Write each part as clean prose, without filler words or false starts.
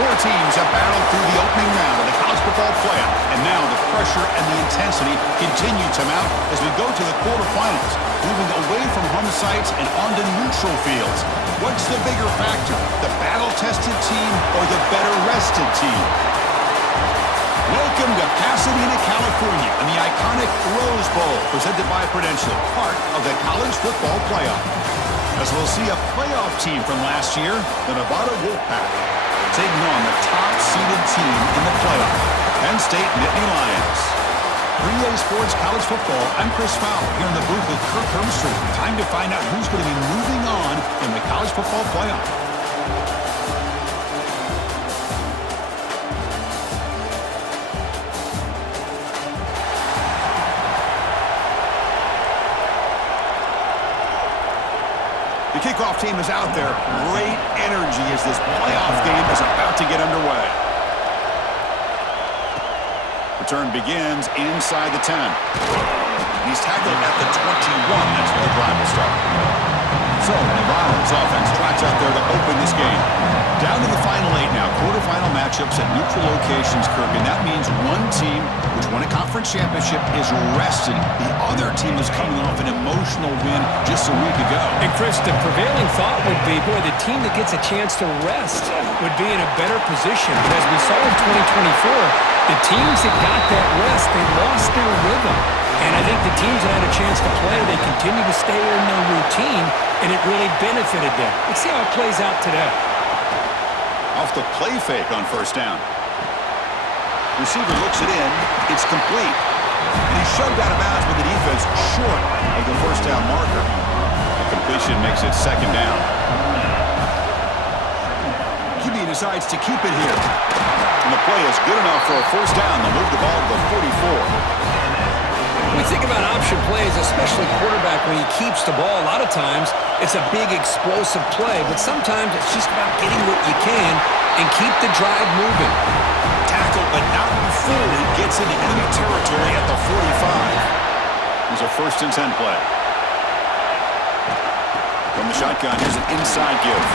Four teams have battled through the opening round of the college football playoff, and now the pressure and the intensity continue to mount as we go to the quarterfinals, moving away from home sites and onto neutral fields. What's the bigger factor, the battle-tested team or the better-rested team? Welcome to Pasadena, California, and the iconic Rose Bowl, presented by Prudential, part of the college football playoff. As we'll see a playoff team from last year, the Nevada Wolfpack, taking on the top-seeded team in the playoff, Penn State Nittany Lions. 3A Sports College Football, I'm Chris Fowler, here in the booth with Kirk Hermstreet. Time to find out who's going to be moving on in the college football playoff. The kickoff team is out there. Great energy as this playoff game is about to get underway. Return begins inside the 10. He's tackled at the 21. That's where the drive will start. So Nevada's offense trots out there to open this game. Down to the final 8 now. Quarterfinal matchups at neutral locations, Kirk. And that means one team, which won a conference championship, is rested. The other team is coming off an emotional win just a week ago. And Chris, the prevailing thought would be, boy, the team that gets a chance to rest would be in a better position. But as we saw in 2024, the teams that got that rest, they lost their rhythm. And I think the teams that had a chance to play, they continue to stay in their routine, and it really benefited them. Let's see how it plays out today. Off the play fake on first down. Receiver looks it in. It's complete. And he's shoved out of bounds with the defense short of the first down marker. The completion makes it second down. QB decides to keep it here. And the play is good enough for a first down. They'll move the ball to the 44. When we think about option plays, especially quarterback, when he keeps the ball, a lot of times it's a big explosive play, but sometimes it's just about getting what you can and keep the drive moving. Tackle, but not before he gets into enemy territory at the 45. Here's a 1st and 10 play. From the shotgun, here's an inside give.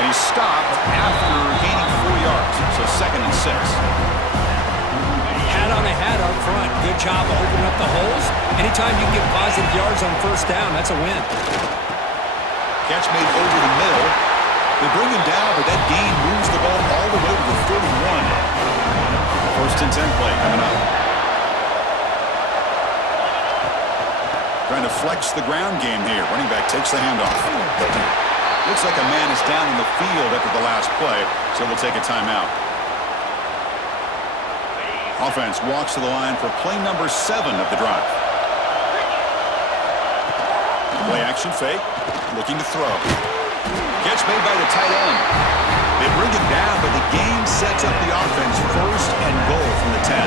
And he's stopped after gaining 4 yards, so 2nd and 6. Hat on a hat up front. Good job of opening up the holes. Anytime you get positive yards on first down, that's a win. Catch made over the middle. They bring him down, but that gain moves the ball all the way to the 31. 1st and 10 play coming up. Trying to flex the ground game here. Running back takes the handoff. Looks like a man is down in the field after the last play, so we'll take a timeout. Offense walks to the line for play number 7 of the drive. Play action fake, looking to throw. Catch made by the tight end. They bring him down, but the game sets up the offense 1st and goal from the 10.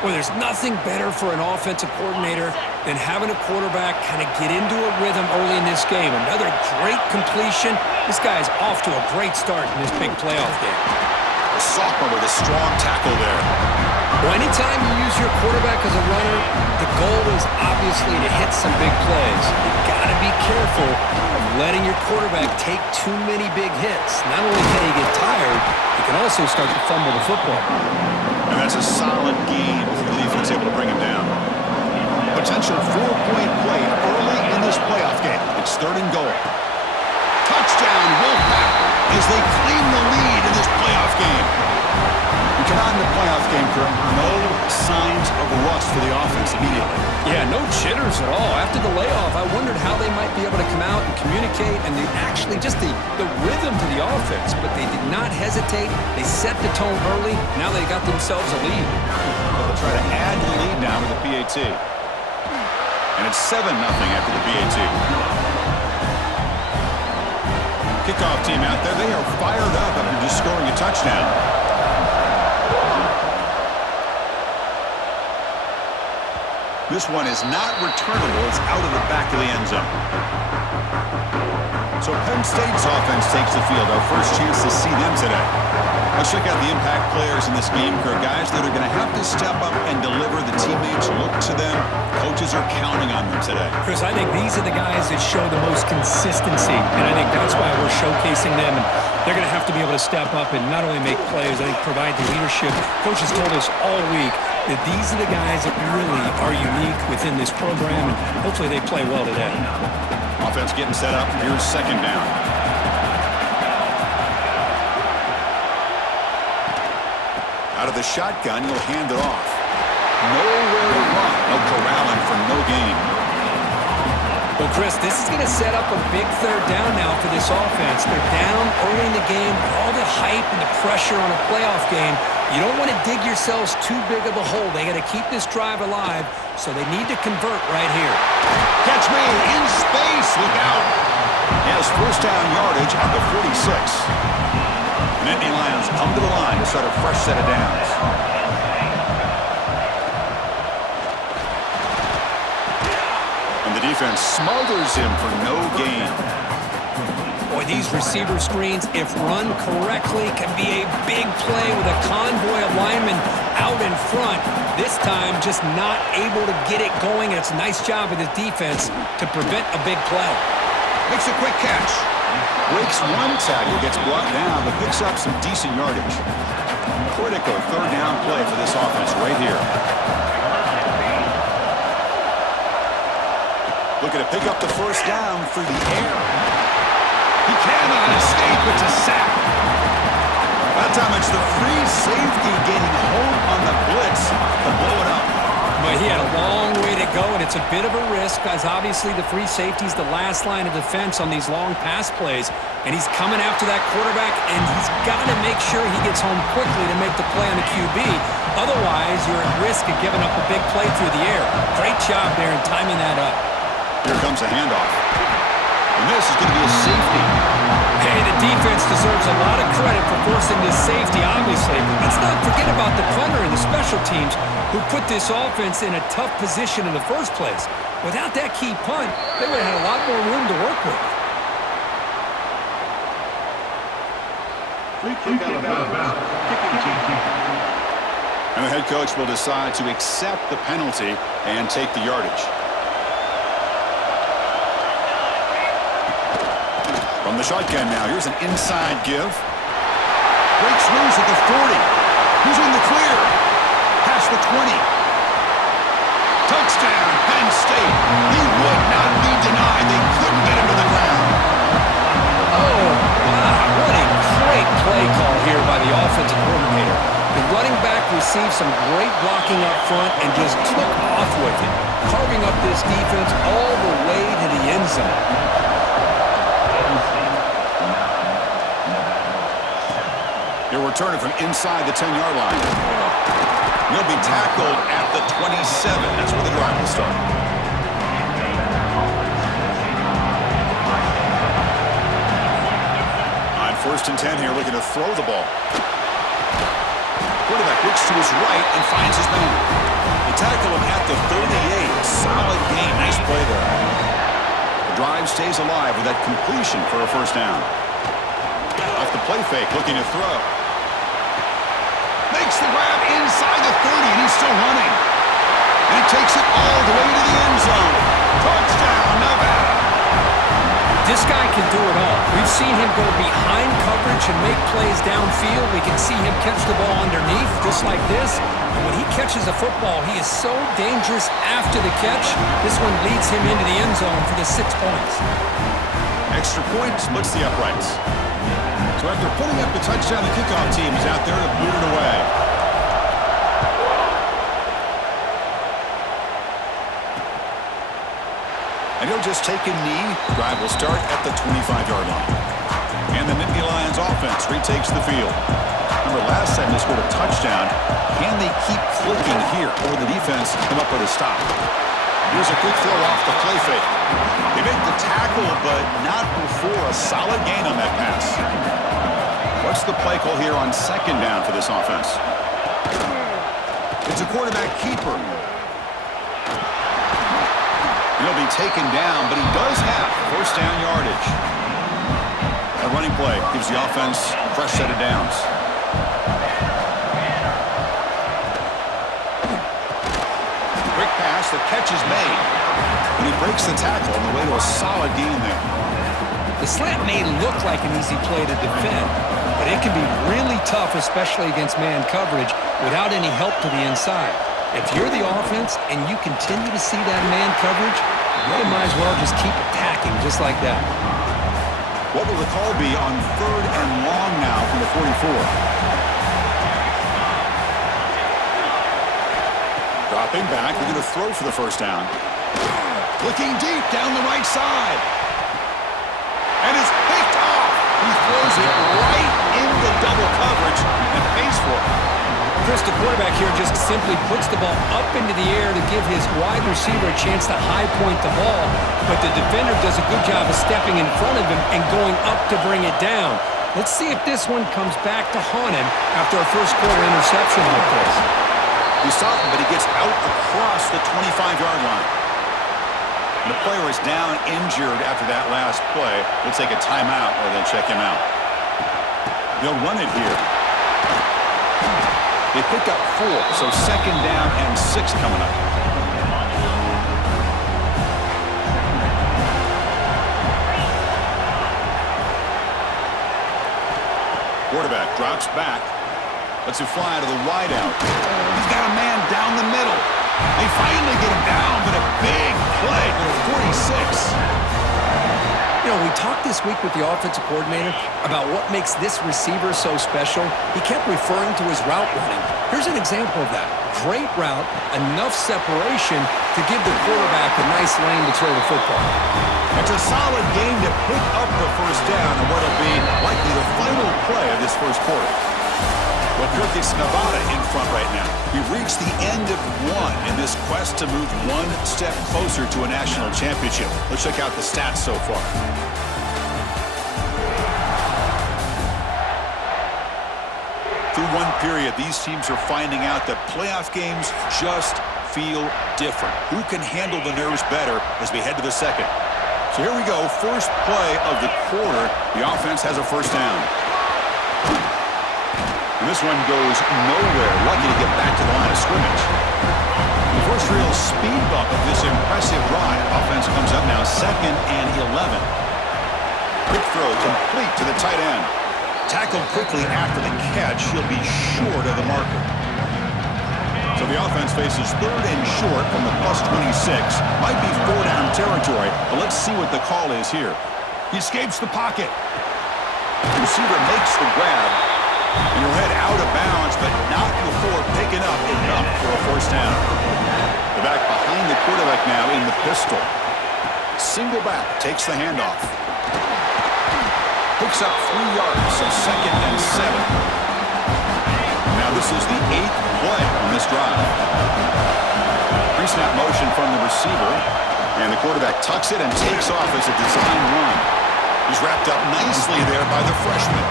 Well, there's nothing better for an offensive coordinator than having a quarterback kind of get into a rhythm early in this game. Another great completion. This guy is off to a great start in this big playoff game. A sophomore with a strong tackle there. Well, anytime you use your quarterback as a runner, the goal is obviously to hit some big plays. You've got to be careful of letting your quarterback take too many big hits. Not only can he get tired, he can also start to fumble the football. And that's a solid gain for the defense able to bring him down. Potential 4-point play early in this playoff game. It's 3rd and goal. Touchdown, Wolfpack, as they claim the lead in this playoff game. We come out in the playoff game, Kirk. No signs of rust for the offense immediately. Yeah, no jitters at all. After the layoff, I wondered how they might be able to come out and communicate, and they actually just the rhythm to the offense, but they did not hesitate. They set the tone early. Now they got themselves a lead. So they'll try to add the lead now with the PAT. And it's 7-0 after the PAT. Kickoff team out there. They are fired up after just scoring a touchdown. This one is not returnable. It's out of the back of the end zone. So Penn State's offense takes the field. Our first chance to see them today. Let's check out the impact players in this game, Kirk. Guys that are going to have to step up and deliver. The teammates look to them. Coaches are counting on them today. Chris, I think these are the guys that show the most consistency, and I think that's why we're showcasing them. And they're going to have to be able to step up and not only make plays, I think provide the leadership. Coach has told us all week that these are the guys that really are unique within this program, and hopefully they play well today. Offense getting set up. Here's second down. Out of the shotgun, he'll hand it off. Nowhere to run. No corralling for no gain. Well, Chris, this is going to set up a big third down now for this offense. They're down early in the game. All the hype and the pressure on a playoff game. You don't want to dig yourselves too big of a hole. They got to keep this drive alive, so they need to convert right here. Catch me in space. Look out. He has first down yardage at the 46. Nittany Lions come to the line to start a fresh set of downs. And the defense smothers him for no gain. Boy, these receiver screens, if run correctly, can be a big play with a convoy of linemen out in front. This time, just not able to get it going. And it's a nice job of the defense to prevent a big play. Makes a quick catch. Breaks one tackle, gets brought down, but picks up some decent yardage. Critical third down play for this offense right here. Looking to pick up the first down through the air. He cannot escape. It's a sack. That time it's the free safety getting home on the blitz to blow it up. But he had a long way to go, and it's a bit of a risk, as obviously the free safety's the last line of defense on these long pass plays, and he's coming after that quarterback, and he's got to make sure he gets home quickly to make the play on the QB. Otherwise, you're at risk of giving up a big play through the air. Great job there in timing that up. Here comes a handoff. And this is going to be a safety. Hey, the defense deserves a lot of credit for forcing this safety, obviously. But let's not forget about the punter and the special teams who put this offense in a tough position in the first place. Without that key punt, they would have had a lot more room to work with. And the head coach will decide to accept the penalty and take the yardage. From the shotgun now, here's an inside give. Breaks loose at the 40. Who's in the clear? Past the 20. Touchdown, Penn State. He would not be denied. They couldn't get him to the ground. Oh, wow. What a great play call here by the offensive coordinator. The running back received some great blocking up front and just took off with it, carving up this defense all the way to the end zone. He'll return it from inside the 10-yard line. He'll be tackled at the 27. That's where the drive will start. On 1st and 10 here, looking to throw the ball. Quarterback looks to his right and finds his man. They tackle him at the 38. Solid game. Nice play there. The drive stays alive with that completion for a first down. Off the play fake, looking to throw. Makes the grab inside the 30, and he's still running. And he takes it all the way to the end zone. Touchdown, Nevada. This guy can do it all. We've seen him go behind coverage and make plays downfield. We can see him catch the ball underneath, just like this. And when he catches a football, he is so dangerous after the catch. This one leads him into the end zone for the 6 points. Extra point splits the uprights. So after putting up the touchdown, the kickoff team is out there to boot it away. And he'll just take a knee. The drive will start at the 25-yard line. And the Nittany Lions offense retakes the field. Remember, last time they scored a touchdown. Can they keep clicking here, or the defense come up with a stop? Here's a quick throw off the play fake. They make the tackle, but not before a solid gain on that pass. What's the play call here on 2nd down for this offense? It's a quarterback keeper. He'll be taken down, but he does have first down yardage. A running play gives the offense a fresh set of downs. The catch is made. And he breaks the tackle on the way to a solid gain there. The slant may look like an easy play to defend, but it can be really tough, especially against man coverage, without any help to the inside. If you're the offense and you continue to see that man coverage, you might as well just keep attacking just like that. What will the call be on 3rd and long now from the 44? Dropping back, they're going to throw for the first down. Looking deep down the right side. And it's picked off. He throws it right into double coverage and pays for it. Chris, the quarterback here just simply puts the ball up into the air to give his wide receiver a chance to high point the ball, but the defender does a good job of stepping in front of him and going up to bring it down. Let's see if this one comes back to haunt him after a first quarter interception like this. He's stopped him, but he gets out across the 25-yard line. The player is down injured after that last play. They'll take a timeout or they'll check him out. They'll run it here. They pick up 4, so 2nd down and 6 coming up. Quarterback drops back. Lets it fly to the wideout. He's got a man down the middle. They finally get him down, but a big play to the 46. You know, we talked this week with the offensive coordinator about what makes this receiver so special. He kept referring to his route running. Here's an example of that. Great route, enough separation to give the quarterback a nice lane to throw the football. It's a solid game to pick up the first down and what will be likely the final play of this first quarter. Well, Kirk, it's Nevada in front right now. We've reached the end of one in this quest to move one step closer to a national championship. Let's check out the stats so far. Through one period, these teams are finding out that playoff games just feel different. Who can handle the nerves better as we head to the second? So here we go. First play of the quarter. The offense has a first down. And this one goes nowhere. Lucky to get back to the line of scrimmage. The first real speed bump of this impressive ride. Offense comes up now 2nd and 11. Quick throw complete to the tight end. Tackled quickly after the catch. He'll be short of the marker. So the offense faces 3rd and short from the +26. Might be 4-down territory, but let's see what the call is here. He escapes the pocket. The receiver makes the grab. And he'll head out of bounds, but not before picking up enough for a first down. The back behind the quarterback now in the pistol. Single back, takes the handoff. Picks up 3 yards, so 2nd and 7. Now this is the 8th play on this drive. Pre-snap motion from the receiver, and the quarterback tucks it and takes off as a design run. He's wrapped up nicely there by the freshman.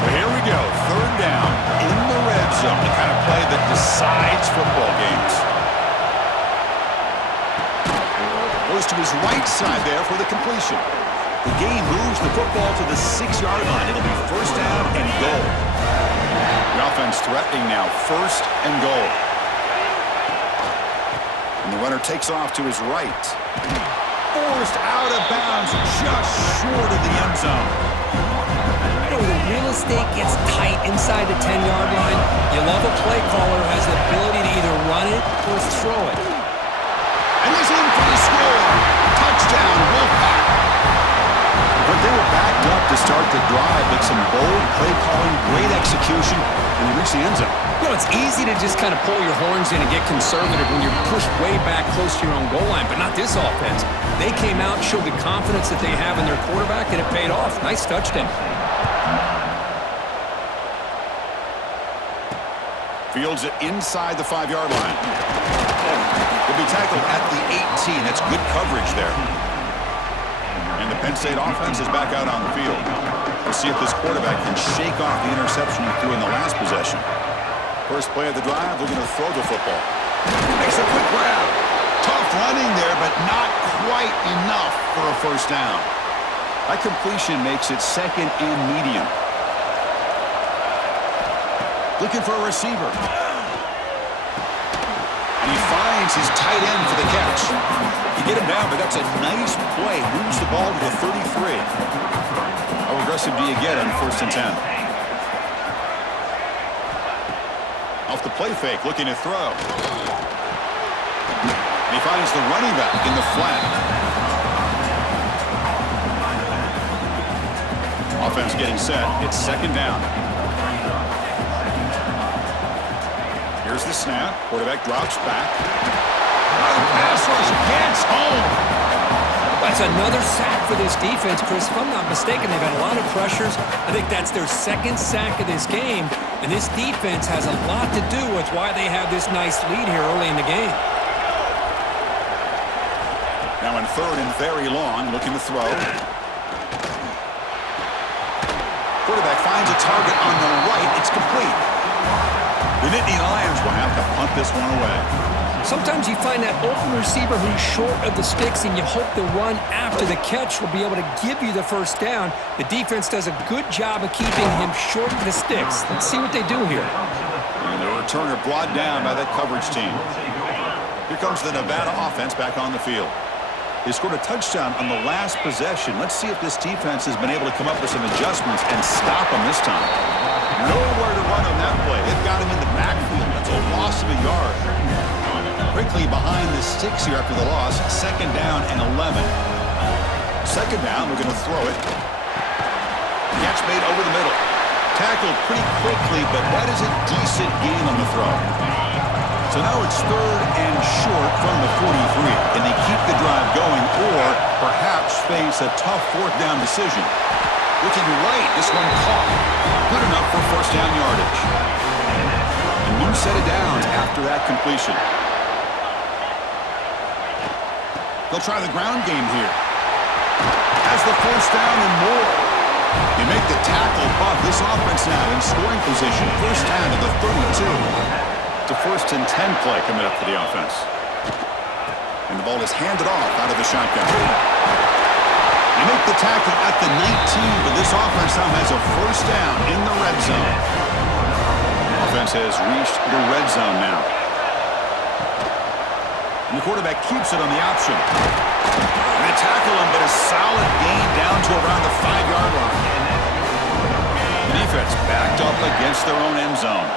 So here we go, 3rd down in the red zone, the kind of play that decides football games. Goes to his right side there for the completion. The game moves the football to the 6-yard line. It'll be first down and goal. The offense threatening now, 1st and goal. And the runner takes off to his right. Forced out of bounds, just short of the end zone. The real estate gets tight inside the 10-yard line. You love a play caller who has the ability to either run it or throw it. And he's in for the score. Touchdown, Wolfpack. But they were backed up to start the drive, but some bold play calling, great execution, and they reached the end zone. You know, it's easy to just kind of pull your horns in and get conservative when you're pushed way back close to your own goal line, but not this offense. They came out, showed the confidence that they have in their quarterback, and it paid off. Nice touchdown. Fields it inside the 5-yard line. He'll be tackled at the 18. That's good coverage there. And the Penn State offense is back out on the field. We'll see if this quarterback can shake off the interception he threw in the last possession. First play of the drive, they're going to throw the football. Makes a quick grab. Tough running there, but not quite enough for a first down. That completion makes it 2nd and medium. Looking for a receiver. He finds his tight end for the catch. You get him down, but that's a nice play. Moves the ball to the 33. How aggressive do you get on 1st and 10? Off the play fake, looking to throw. He finds the running back in the flat. Offense getting set. It's 2nd down. Here's the snap. Quarterback drops back. Pass rush gets home. That's another sack for this defense, Chris. If I'm not mistaken, they've had a lot of pressures. I think that's their 2nd sack of this game. And this defense has a lot to do with why they have this nice lead here early in the game. Now in 3rd and very long, looking to throw. Quarterback finds a target on the right. It's complete. The Nittany Lions will have to punt this one away. Sometimes you find that open receiver who's short of the sticks, and you hope the run after the catch will be able to give you the 1st down. The defense does a good job of keeping him short of the sticks. Let's see what they do here. And the returner brought down by that coverage team. Here comes the Nevada offense back on the field. They scored a touchdown on the last possession. Let's see if this defense has been able to come up with some adjustments and stop them this time. Nowhere to run on that play. They've got him in the backfield. That's a loss of a yard. Quickly behind the sticks here after the loss. 2nd down and 11. 2nd down, we're going to throw it. Catch made over the middle. Tackled pretty quickly, but that is a decent gain on the throw. So now it's 3rd and short from the 43. Can they keep the drive going or perhaps face a tough 4th down decision? Looking right, this one caught. Good enough for 1st down yardage. A new set of downs after that completion. They'll try the ground game here. Has the 1st down and more. You make the tackle, but this offense now in scoring position. 1st down to the 32. The 1st and 10 play coming up for the offense. And the ball is handed off out of the shotgun. You make the tackle at the 19, but this offense now has a 1st down in the red zone. Offense has reached the red zone now. And the quarterback keeps it on the option. And they tackle him, but a solid gain down to around the 5-yard line. The defense backed up against their own end zone.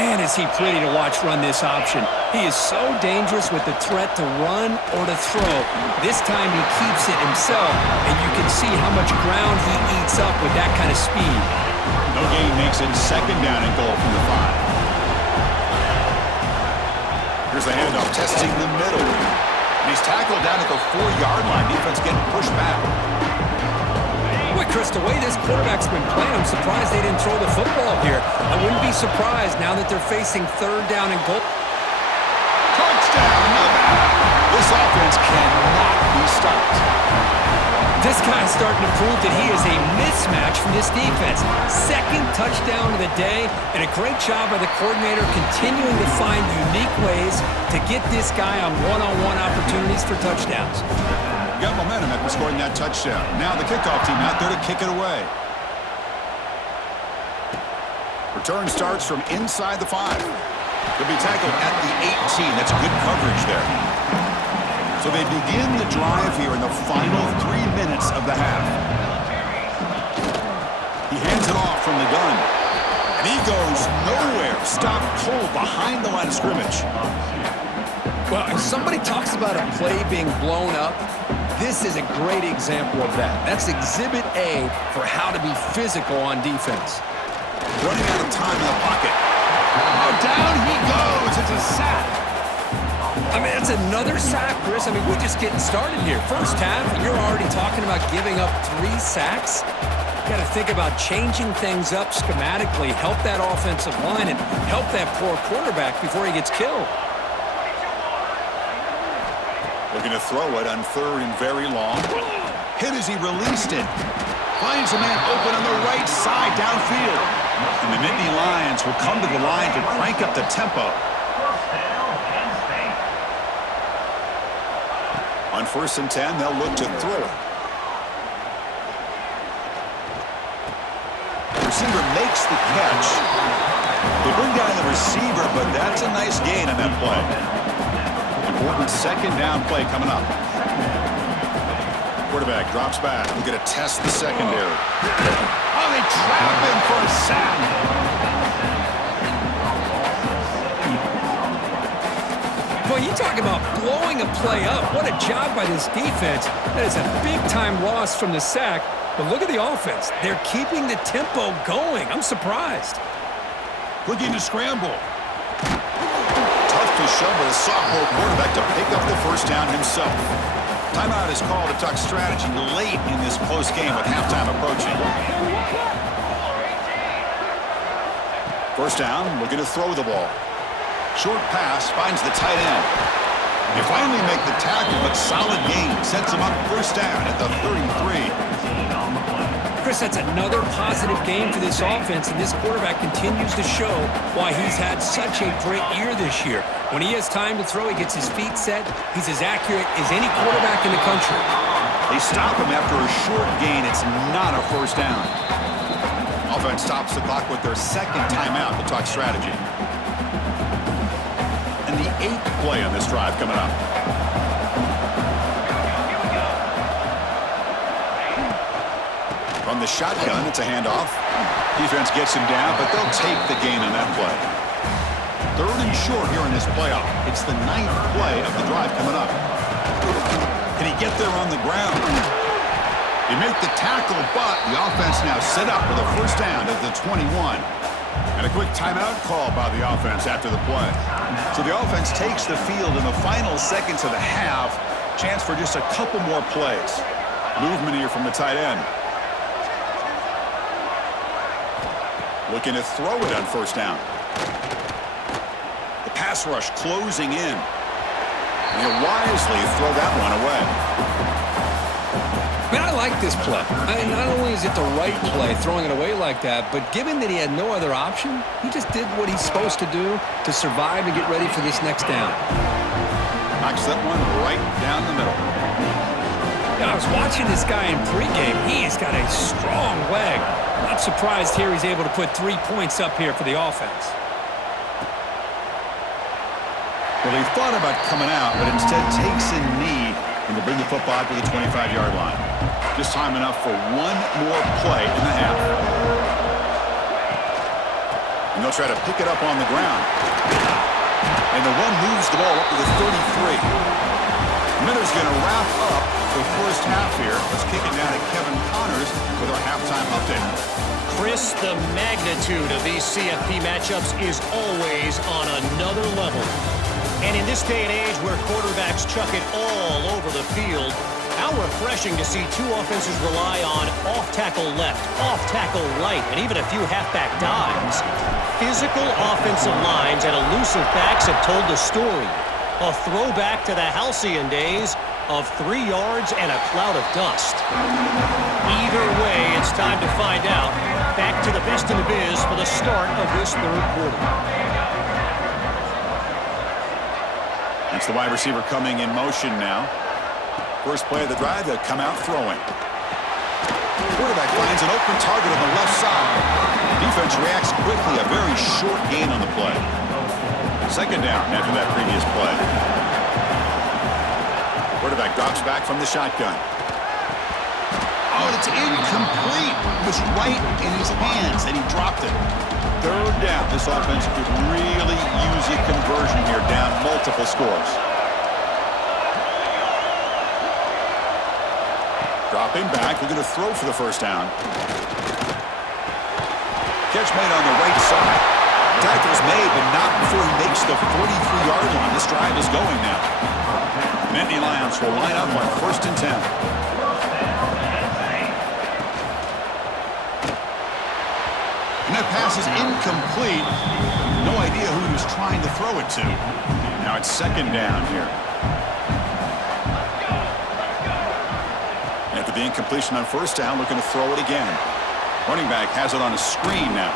Man, is he pretty to watch run this option. He is so dangerous with the threat to run or to throw. This time he keeps it himself, and you can see how much ground he eats up with that kind of speed. No gain makes it 2nd down and goal from the 5. Here's the handoff, testing the middle. And he's tackled down at the 4-yard line. Defense getting pushed back. Boy, Chris, the way this quarterback's been playing, I'm surprised they didn't throw the football here. I wouldn't be surprised now that they're facing 3rd down and goal. Touchdown, Nevada. This offense cannot be stopped. This guy's starting to prove that he is a mismatch for this defense. 2nd touchdown of the day, and a great job by the coordinator continuing to find unique ways to get this guy on one-on-one opportunities for touchdowns. Got momentum after scoring that touchdown. Now the kickoff team out there to kick it away. Return starts from inside the 5. They'll be tackled at the 18. That's good coverage there. So they begin the drive here in the final 3 minutes of the half. He hands it off from the gun. And he goes nowhere. Stopped cold behind the line of scrimmage. Well, if somebody talks about a play being blown up, this is a great example of that. That's Exhibit A for how to be physical on defense. Running out of time in the pocket. Oh, down he goes. It's a sack. I mean, that's another sack, Chris. I mean, we're just getting started here. 1st half, and you're already talking about giving up 3 sacks. Got to think about changing things up schematically, help that offensive line, and help that poor quarterback before he gets killed. Looking to throw it on 3rd and very long. Hit as he released it. Finds a man open on the right side downfield. And the Nittany Lions will come to the line to crank up the tempo. On 1st and 10, they'll look to throw it. The receiver makes the catch. They bring down the receiver, but that's a nice gain on that play. important second down play coming up. Quarterback drops back. We're going to test the secondary. Oh, they trap him for a sack. Boy, you talk about blowing a play up. What a job by this defense. That is a big-time loss from the sack. But look at the offense. They're keeping the tempo going. I'm surprised. Looking to scramble. Tough to shove with a sophomore quarterback to pick up the first down himself. Timeout is called to talk strategy late in this close game with halftime approaching. First down, looking to throw the ball. Short pass finds the tight end. They finally make the tackle, but solid gain sets him up first down at the 33. Chris, that's another positive game for this offense, and this quarterback continues to show why he's had such a great year this year. When he has time to throw, he gets his feet set. He's as accurate as any quarterback in the country. They stop him after a short gain. It's not a first down. Offense stops the clock with their second timeout to talk strategy. And the 8th play on this drive coming up. From the shotgun, it's a handoff. Defense gets him down, but they'll take the gain on that play. 3rd and short here in this playoff. It's the 9th play of the drive coming up. Can he get there on the ground? They make the tackle, but the offense now set up with a first down at the 21. And a quick timeout call by the offense after the play. So the offense takes the field in the final seconds of the half. Chance for just a couple more plays. Movement here from the tight end. Looking to throw it on first down. The pass rush closing in. And he'll wisely throw that one away. Man, I like this play. Not only is it the right play, throwing it away like that, but given that he had no other option, he just did what he's supposed to do to survive and get ready for this next down. Knocks that one right down the middle. I was watching this guy in pregame. He's got a strong leg. Not surprised here he's able to put 3 points up here for the offense. Well, he thought about coming out, but instead takes a knee and to bring the football to the 25-yard line. Just time enough for one more play in the half. And they'll try to pick it up on the ground. And the one moves the ball up to the 33. Miller's going to wrap up the first half here. Let's kick it down to Kevin Connors with our halftime update. Chris, the magnitude of these CFP matchups is always on another level. And in this day and age where quarterbacks chuck it all over the field, how refreshing to see two offenses rely on off-tackle left, off-tackle right, and even a few halfback dives. Physical offensive lines and elusive backs have told the story. A throwback to the halcyon days of 3 yards and a cloud of dust. Either way, it's time to find out. Back to the best in the biz for the start of this third quarter. It's the wide receiver coming in motion now. First play of the drive, they'll come out throwing. Quarterback finds an open target on the left side. Defense reacts quickly, a very short gain on the play. Second down after that previous play. Quarterback drops back from the shotgun. Oh, it's incomplete. It was right in his hands, and he dropped it. Third down. This offense could really use a conversion here, down multiple scores. Dropping back, looking to throw for the first down. Catch made on the right side. Tackle's made, but not before he makes the 43-yard line. This drive is going now. Nittany Lions will line up on 1st and 10. And that pass is incomplete. No idea who he was trying to throw it to. Now it's second down here. After the incompletion on first down, looking to throw it again. Running back has it on a screen now.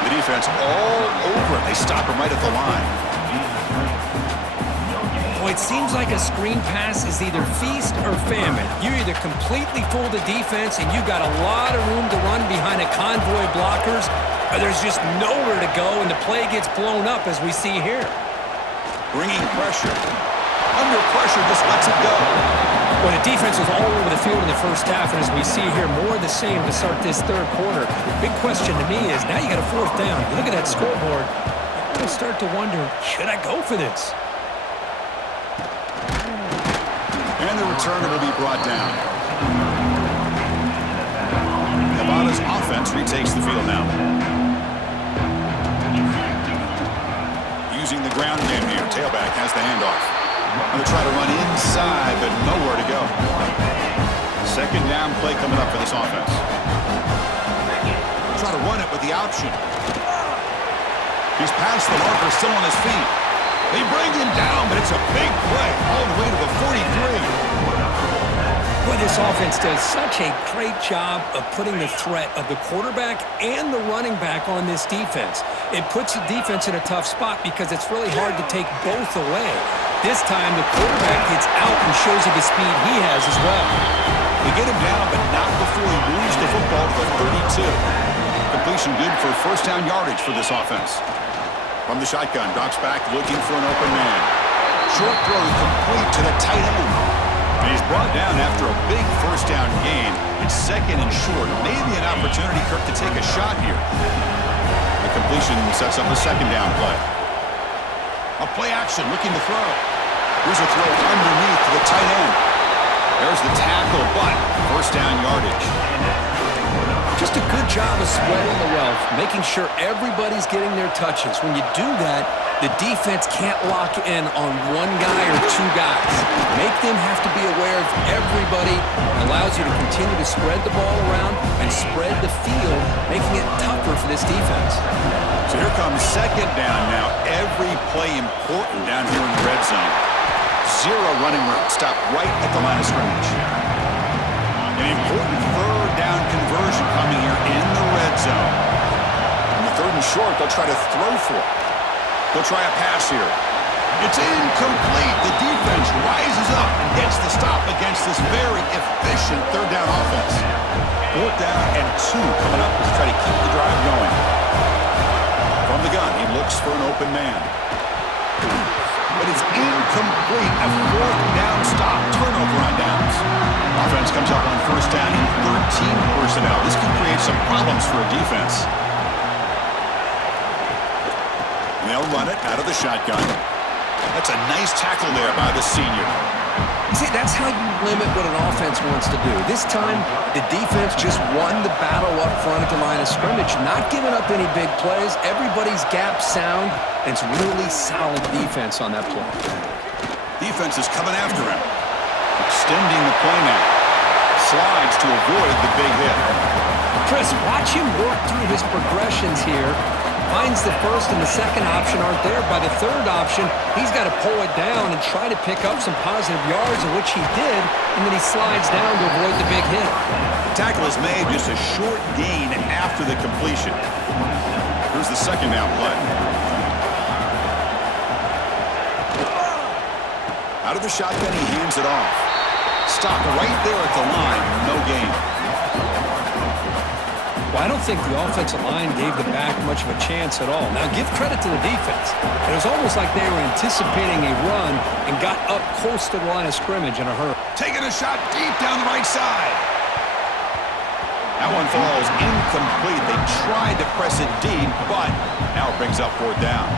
The defense all over it. They stop him right at the line. Boy, it seems like a screen pass is either feast or famine. You either completely fool the defense and you got a lot of room to run behind a convoy of blockers, or there's just nowhere to go and the play gets blown up as we see here. Bringing pressure. Under pressure, just lets it go. Well, the defense was all over the field in the first half, and as we see here, more of the same to start this third quarter. Big question to me is, now you got a fourth down. You look at that scoreboard, I'm going to start to wonder, should I go for this? And the returner will be brought down. Nevada's offense retakes the field now. Using the ground game here. Tailback has the handoff. Going to try to run inside, but nowhere to go. Second down play coming up for this offense. Try to run it with the option. He's past the marker, still on his feet. They bring him down, but it's a big play all the way to the 43. Boy, this offense does such a great job of putting the threat of the quarterback and the running back on this defense. It puts the defense in a tough spot because it's really hard to take both away. This time, the quarterback gets out and shows you the speed he has as well. They get him down, but not before he moves the football to the 32. Completion good for first down yardage for this offense. From the shotgun, drops back looking for an open man. Short throw complete to the tight end. And he's brought down after a big first down gain. It's second and short. Maybe an opportunity, Kirk, to take a shot here. The completion sets up a second down play. A play action, looking to throw. Here's a throw underneath to the tight end. There's the tackle, but first down yardage. Just a good job of spreading the wealth, making sure everybody's getting their touches. When you do that, the defense can't lock in on one guy or two guys. Make them have to be aware of everybody. It allows you to continue to spread the ball around and spread the field, making it tougher for this defense. So here comes second down now. Every play important down here in the red zone. Zero running room. Stop right at the line of scrimmage. An important third down conversion coming here in the red zone. On the third and short, they'll try to throw for it. They'll try a pass here. It's incomplete. The defense rises up and gets the stop against this very efficient third down offense. Fourth down and 2 coming up to try to keep the drive going. From the gun, he looks for an open man. But it's incomplete. A fourth down stop. Turnover on downs. Offense comes up on first down in 13 personnel. This can create some problems for a defense. They'll run it out of the shotgun. That's a nice tackle there by the senior. See, that's how you limit what an offense wants to do. This time, the defense just won the battle up front at the line of scrimmage, not giving up any big plays. Everybody's gap sound, and it's really solid defense on that play. Defense is coming after him. Extending the play now. Slides to avoid the big hit. Chris, watch him work through his progressions here. Finds the first and the second option aren't there. By the third option, he's got to pull it down and try to pick up some positive yards, of which he did, and then he slides down to avoid the big hit. Tackle is made, just a short gain after the completion. Here's the second down play. Out of the shotgun, he hands it off. Stop right there at the line, no gain. Well, I don't think the offensive line gave the back much of a chance at all. Now, give credit to the defense. It was almost like they were anticipating a run and got up close to the line of scrimmage in a hurry. Taking a shot deep down the right side. That one falls incomplete. They tried to press it deep, but now it brings up fourth down.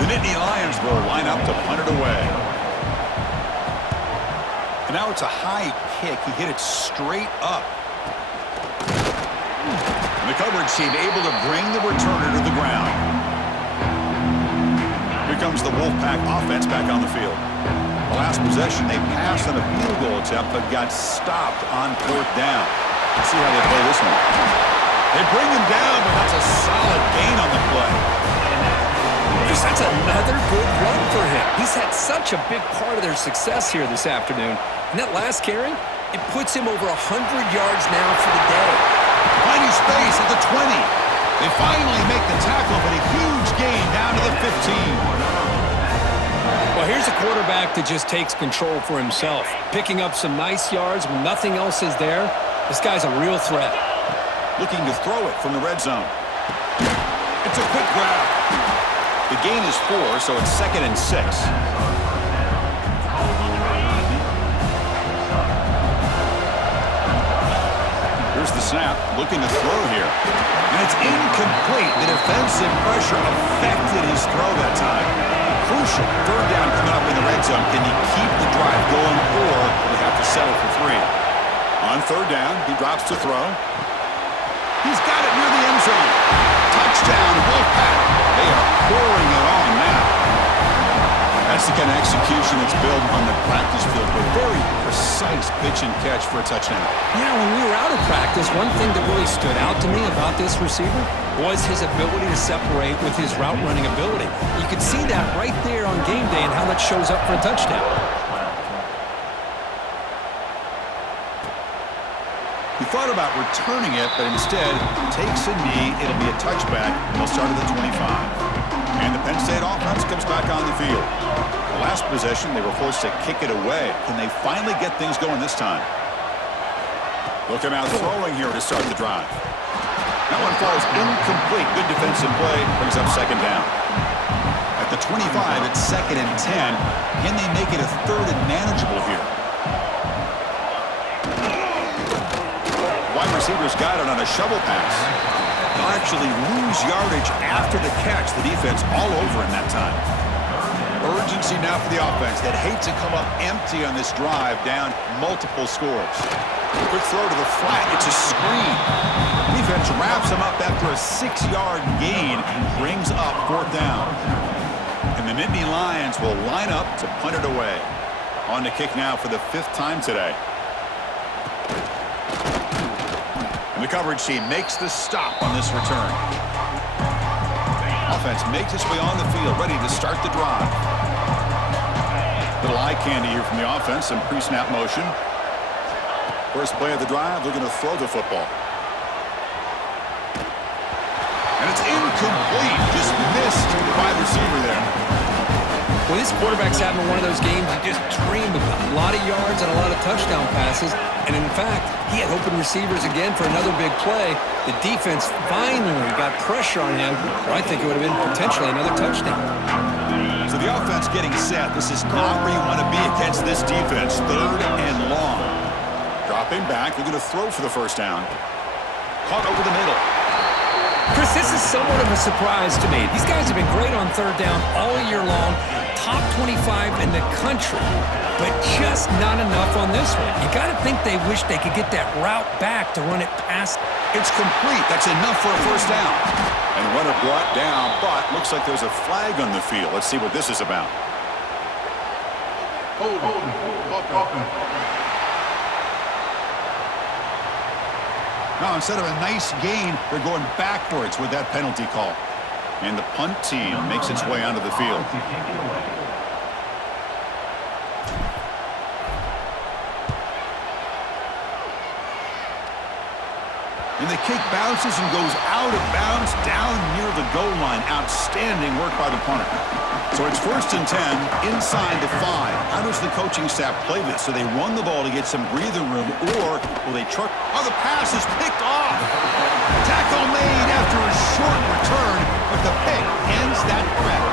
The Nittany Lions will line up to punt it away. And now it's a high kick. He hit it straight up. The coverage team able to bring the returner to the ground. Here comes the Wolfpack offense back on the field. The last possession, they passed on a field goal attempt, but got stopped on fourth down. Let's see how they play this one. They bring him down, but that's a solid gain on the play. That's another good run for him. He's had such a big part of their success here this afternoon. And that last carry, it puts him over 100 yards now for the day. Finding space at the 20. They finally make the tackle, but a huge gain down to the 15. Well, here's a quarterback that just takes control for himself. Picking up some nice yards when nothing else is there. This guy's a real threat. Looking to throw it from the red zone. It's a quick grab. The gain is 4, so it's 2nd and 6. Here's the snap, looking to throw here. And it's incomplete. The defensive pressure affected his throw that time. Crucial. 3rd down coming up in the red zone. Can he keep the drive going, or will he have to settle for 3? On 3rd down, he drops to throw. He's got it near the end zone. Touchdown, Wolfpack. They are pouring it on now. That's the kind of execution that's built on the practice field. A very precise pitch and catch for a touchdown. Yeah, when we were out of practice, one thing that really stood out to me about this receiver was his ability to separate with his route running ability. You could see that right there on game day and how that shows up for a touchdown. He thought about returning it, but instead takes a knee. It'll be a touchback, and they'll start at the 25. And the Penn State offense comes back on the field. The last possession, they were forced to kick it away. Can they finally get things going this time? Looking out throwing here to start the drive. That one falls incomplete. Good defensive play. Brings up 2nd down. At the 25, it's 2nd and 10. Can they make it a 3rd and manageable here? Wide receivers got it on a shovel pass. They'll actually lose yardage after the catch. The defense all over in that time. Urgency now for the offense that hates to come up empty on this drive, down multiple scores. Quick throw to the flat. It's a screen. Defense wraps him up after a 6-yard gain and brings up 4th down. And the Nittany Lions will line up to punt it away. On to kick now for the 5th time today. And the coverage team makes the stop on this return. Offense makes its way on the field, ready to start the drive. Little eye candy here from the offense, some pre-snap motion. First play of the drive, they're going to throw the football. And it's incomplete, just missed the wide receiver there. Well, this quarterback's having one of those games you just dream about. A lot of yards and a lot of touchdown passes. And in fact, he had open receivers again for another big play. The defense finally got pressure on him, or I think it would have been potentially another touchdown. So the offense getting set. This is not where you want to be against this defense. 3rd and long. Dropping back, they're going to throw for the 1st down. Caught over the middle. Chris, this is somewhat of a surprise to me. These guys have been great on 3rd down all year long. Top 25 in the country, but just not enough on this one. You got to think they wish they could get that route back to run it past. It's complete. That's enough for a 1st down. And runner brought down, but looks like there's a flag on the field. Let's see what this is about. Now, instead of a nice gain, they're going backwards with that penalty call. And the punt team makes its way onto the field. And the kick bounces and goes out of bounds down near the goal line. Outstanding work by the punter. So it's 1st and 10 inside the 5. How does the coaching staff play this? So they run the ball to get some breathing room, or will they truck? Oh, the pass is picked off. Tackle made after a short return, but the pick ends that threat.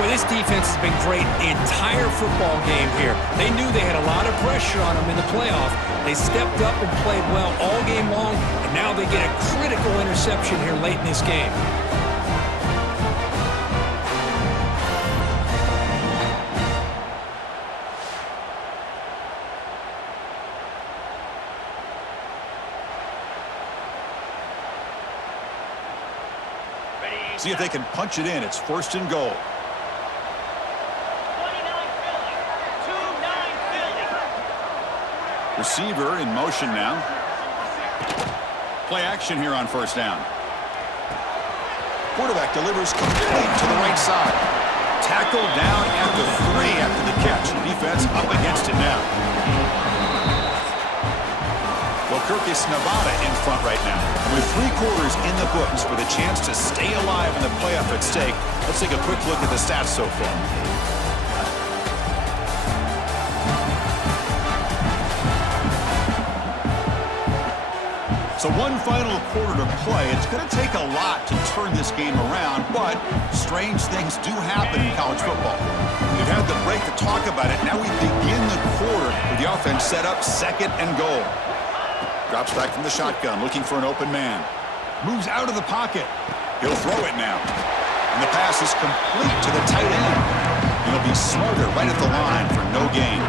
Well, this defense has been great the entire football game here. They knew they had a lot of pressure on them in the playoff. They stepped up and played well all game long, and now they get a critical interception here late in this game. See if they can punch it in. It's 1st and goal. Receiver in motion now. Play action here on 1st down. Quarterback delivers complete to the right side. Tackled down at the 3 after the catch. Defense up against it now. Well, Kirkus, Nevada in front right now. With 3 quarters in the books with a chance to stay alive in the playoff at stake, let's take a quick look at the stats so far. So one final quarter to play. It's going to take a lot to turn this game around, but strange things do happen in college football. We've had the break to talk about it. Now we begin the quarter with the offense set up 2nd and goal. Drops back from the shotgun, looking for an open man. Moves out of the pocket. He'll throw it now. And the pass is complete to the tight end. He'll be smarter right at the line for no gain.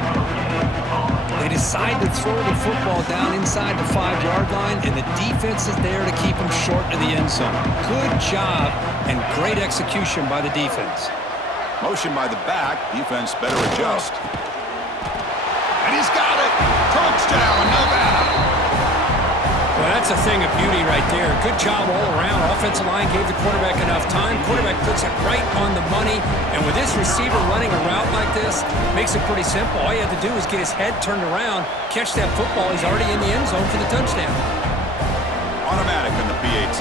They decide to throw the football down inside the 5-yard line, and the defense is there to keep them short of the end zone. Good job and great execution by the defense. Motion by the back. Defense better adjust. And he's got it. Touchdown, Nevada. Well, that's a thing of beauty right there. Good job all around. Offensive line gave the quarterback enough time. Quarterback puts it right on the money. And with this receiver running a route like this, makes it pretty simple. All you have to do is get his head turned around, catch that football. He's already in the end zone for the touchdown. Automatic on the PAT.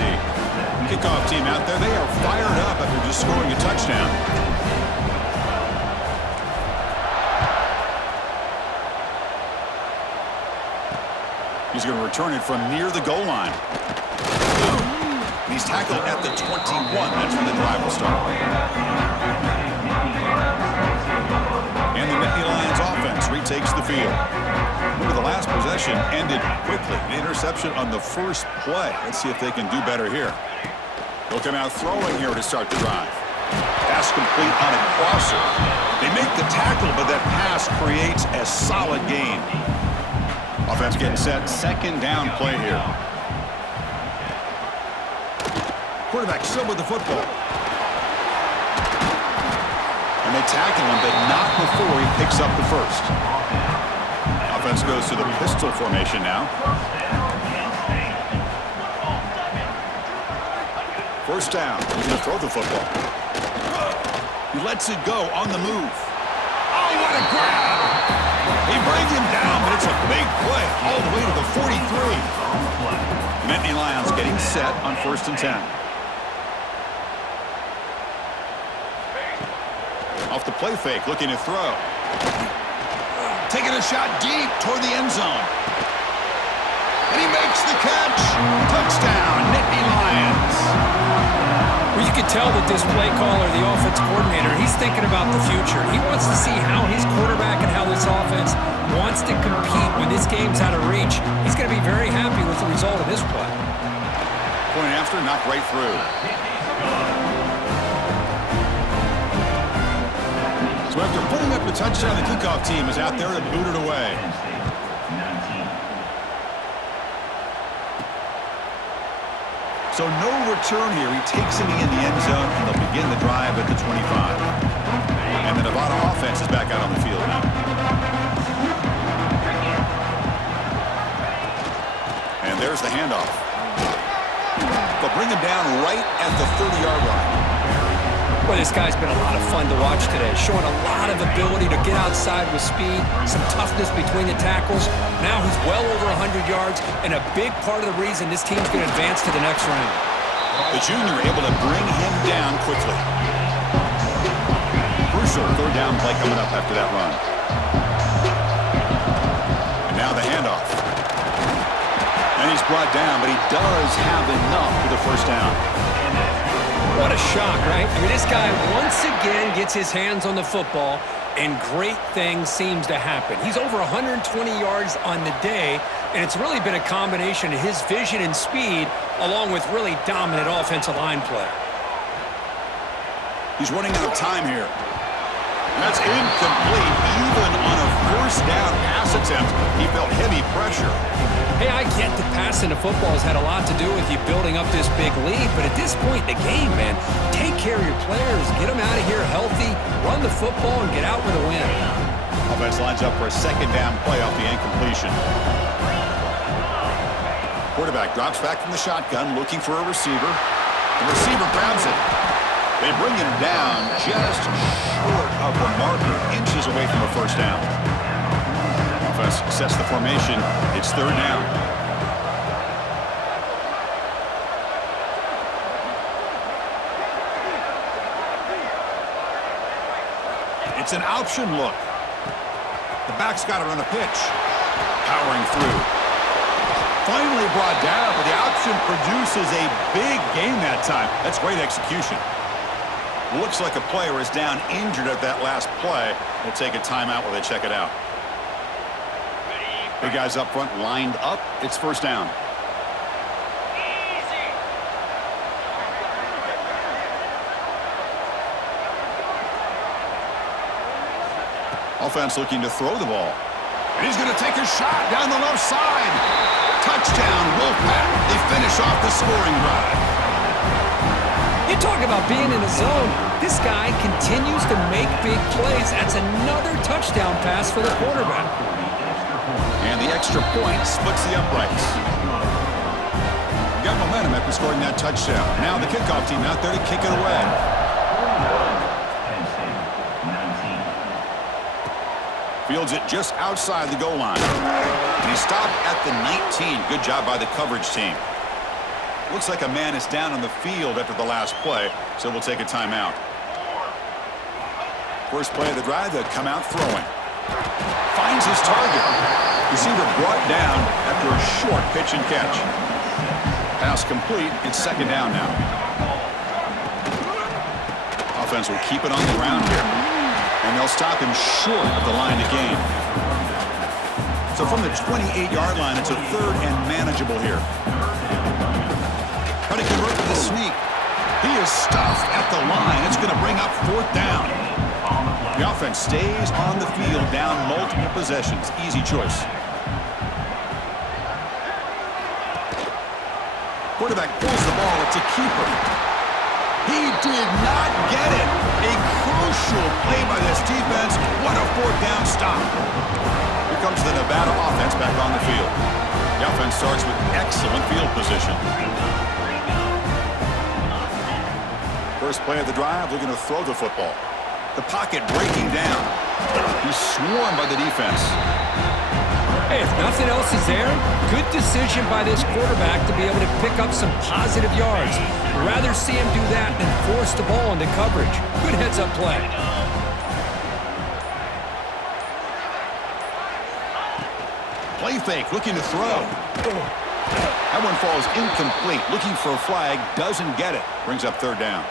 Kickoff team out there. They are fired up after just scoring a touchdown. He's going to return it from near the goal line. He's tackled at the 21. That's when the drive will start. And the Nittany Lions offense retakes the field. Remember, the last possession ended quickly. An interception on the first play. Let's see if they can do better here. They'll come out throwing here to start the drive. Pass complete on a crosser. They make the tackle, but that pass creates a solid gain. Offense getting set. 2nd down play here. Quarterback still with the football. And they tackle him, but not before he picks up the first. Offense goes to the pistol formation now. First down. He's going to throw the football. He lets it go on the move. Oh, what a grab! He brings him down, but it's a big play all the way to the 43. Nittany Lions getting set on 1st and 10. Off the play fake, looking to throw. Taking a shot deep toward the end zone. And he makes the catch. Touchdown, Nittany Lions. Well, you can tell that this play caller, the offense coordinator, he's thinking about the future. He wants to see how his quarterback and how this offense wants to compete when this game's out of reach. He's going to be very happy with the result of this play. Point after, knocked right through. So after putting up the touchdown, the kickoff team is out there to boot it away. So no return here. He takes it in the end zone, and they'll begin the drive at the 25. And the Nevada offense is back out on the field now. And there's the handoff. They'll bring him down right at the 30-yard line. Well, this guy's been a lot of fun to watch today, showing a lot of ability to get outside with speed, some toughness between the tackles. Now he's well over 100 yards, and a big part of the reason this team's going to advance to the next round. The junior able to bring him down quickly. Crucial 3rd down play coming up after that run. And now the handoff. And he's brought down, but he does have enough for the 1st down. What a shock, right? I mean, this guy once again gets his hands on the football, and great things seems to happen. He's over 120 yards on the day, and it's really been a combination of his vision and speed along with really dominant offensive line play. He's running out of time here. That's incomplete. Even on a 1st down pass attempt, he felt heavy pressure. Hey, I get that passing the football has had a lot to do with you building up this big lead, but at this point in the game, man, take care of your players, get them out of here healthy, run the football, and get out with a win. Offense lines up for a 2nd down play off the incompletion. Quarterback drops back from the shotgun, looking for a receiver. The receiver grabs it. They bring him down just short of the marker, inches away from a 1st down. Offense sets the formation. It's 3rd down. It's an option look. The back's got to run a pitch. Powering through. Finally brought down, but the interception produces a big gain that time. That's great execution. Looks like a player is down injured at that last play. We'll take a timeout while they check it out. Big guys up front lined up. It's first down. Offense looking to throw the ball. And he's going to take a shot down the left side. Touchdown, Wolfpack. They finish off the scoring drive. You talk about being in a zone. This guy continues to make big plays. That's another touchdown pass for the quarterback. And the extra point splits the uprights. Got momentum after scoring that touchdown. Now the kickoff team out there to kick it away. Fields it just outside the goal line. And he stopped at the 19. Good job by the coverage team. Looks like a man is down on the field after the last play, so we'll take a timeout. First play of the drive, they'll come out throwing. Finds his target. Receiver brought down after a short pitch and catch. Pass complete. It's second down now. Offense will keep it on the ground here. And they'll stop him short of the line to gain. So from the 28-yard line, it's a third and manageable here. Trying to convert with a sneak. He is stuffed at the line. It's going to bring up fourth down. The offense stays on the field down multiple possessions. Easy choice. Quarterback pulls the ball. It's a keeper. He did not get it. A crucial play by this defense. What a fourth down stop. Here comes the Nevada offense back on the field. The offense starts with excellent field position. First play of the drive, looking to throw the football. The pocket breaking down. He's swarmed by the defense. Hey, if nothing else is there, good decision by this quarterback to be able to pick up some positive yards. Rather see him do that than force the ball into coverage. Good heads-up play. Play fake, looking to throw. That one falls incomplete. Looking for a flag, doesn't get it. Brings up third down.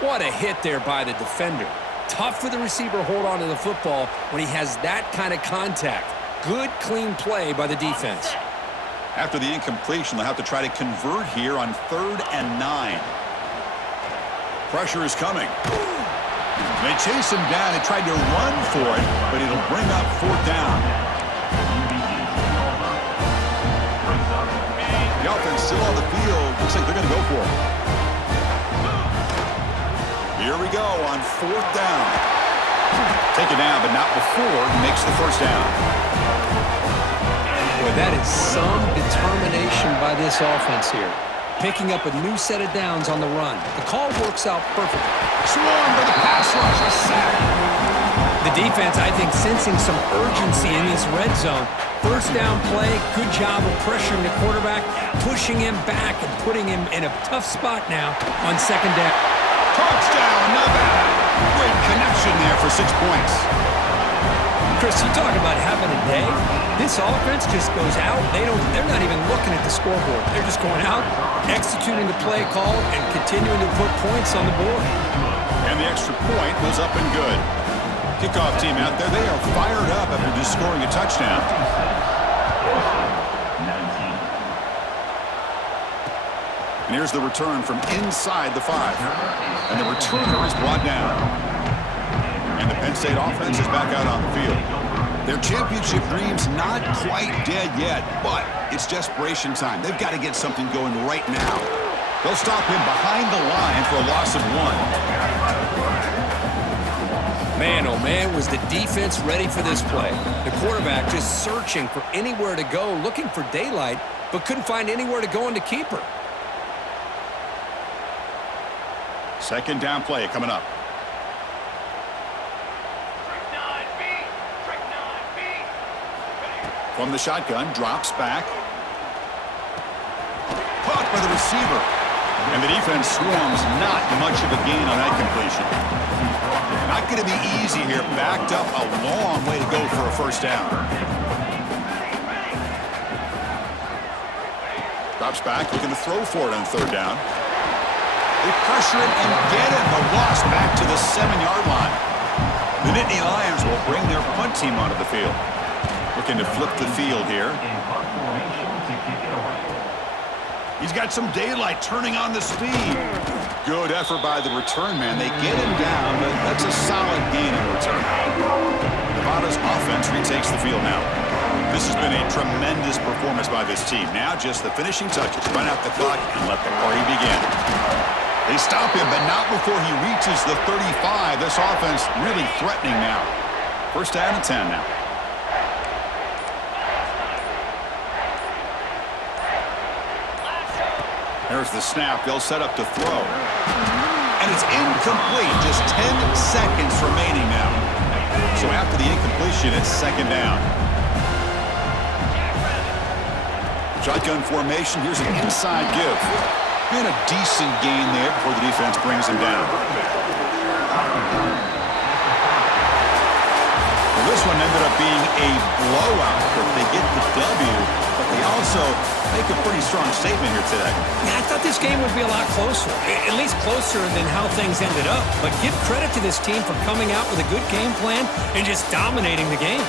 What a hit there by the defender. Tough for the receiver to hold on to the football when he has that kind of contact. Good, clean play by the defense. After the incompletion, they'll have to try to convert here on 3rd and 9. Pressure is coming. They chase him down. They tried to run for it, but it'll bring up fourth down. The offense still on the field. Looks like they're going to go for it. Here we go on fourth down. Take it down, but not before he makes the first down. Boy, that is some determination by this offense here. Picking up a new set of downs on the run. The call works out perfectly. Swarmed by the pass rush. A sack. The defense, I think, sensing some urgency in this red zone. First down play, good job of pressuring the quarterback, pushing him back and putting him in a tough spot now on second down. Touchdown, Nevada. Great connection there for 6 points. Chris, you talk about having a day. This offense just goes out. They're not even looking at the scoreboard. They're just going out, executing the play call, and continuing to put points on the board. And the extra point was up and good. Kickoff team out there, they are fired up after just scoring a touchdown. And here's the return from inside the 5. And the returner is brought down. And the Penn State offense is back out on the field. Their championship dreams not quite dead yet, but it's desperation time. They've got to get something going right now. They'll stop him behind the line for a loss of 1. Man, oh man, was the defense ready for this play. The quarterback just searching for anywhere to go, looking for daylight, but couldn't find anywhere to go into keeper. Second down play coming up. From the shotgun, drops back. Caught by the receiver. And the defense swarms, not much of a gain on that completion. Not going to be easy here. Backed up a long way to go for a first down. Drops back, looking to throw for it on third down. They pressure it and get it. The loss back to the 7-yard line. The Nittany Lions will bring their punt team onto the field. Looking to flip the field here. He's got some daylight turning on the speed. Good effort by the return man. They get him down, but that's a solid gain in return. Nevada's offense retakes the field now. This has been a tremendous performance by this team. Now just the finishing touches. Run out the clock and let the party begin. They stop him, but not before he reaches the 35. This offense really threatening now. First down and 10 now. There's the snap. They'll set up to throw. And it's incomplete. Just 10 seconds remaining now. So after the incompletion, it's second down. Shotgun formation. Here's an inside give. And a decent gain there before the defense brings him down. Well, this one ended up being a blowout. They get the W, but they also make a pretty strong statement here today. Yeah, I thought this game would be a lot closer, at least closer than how things ended up. But give credit to this team for coming out with a good game plan and just dominating the game.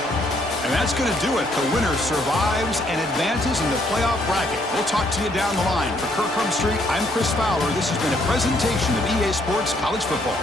And that's going to do it. The winner survives and advances in the playoff bracket. We'll talk to you down the line. For Kirk Street, I'm Chris Fowler. This has been a presentation of EA Sports College Football.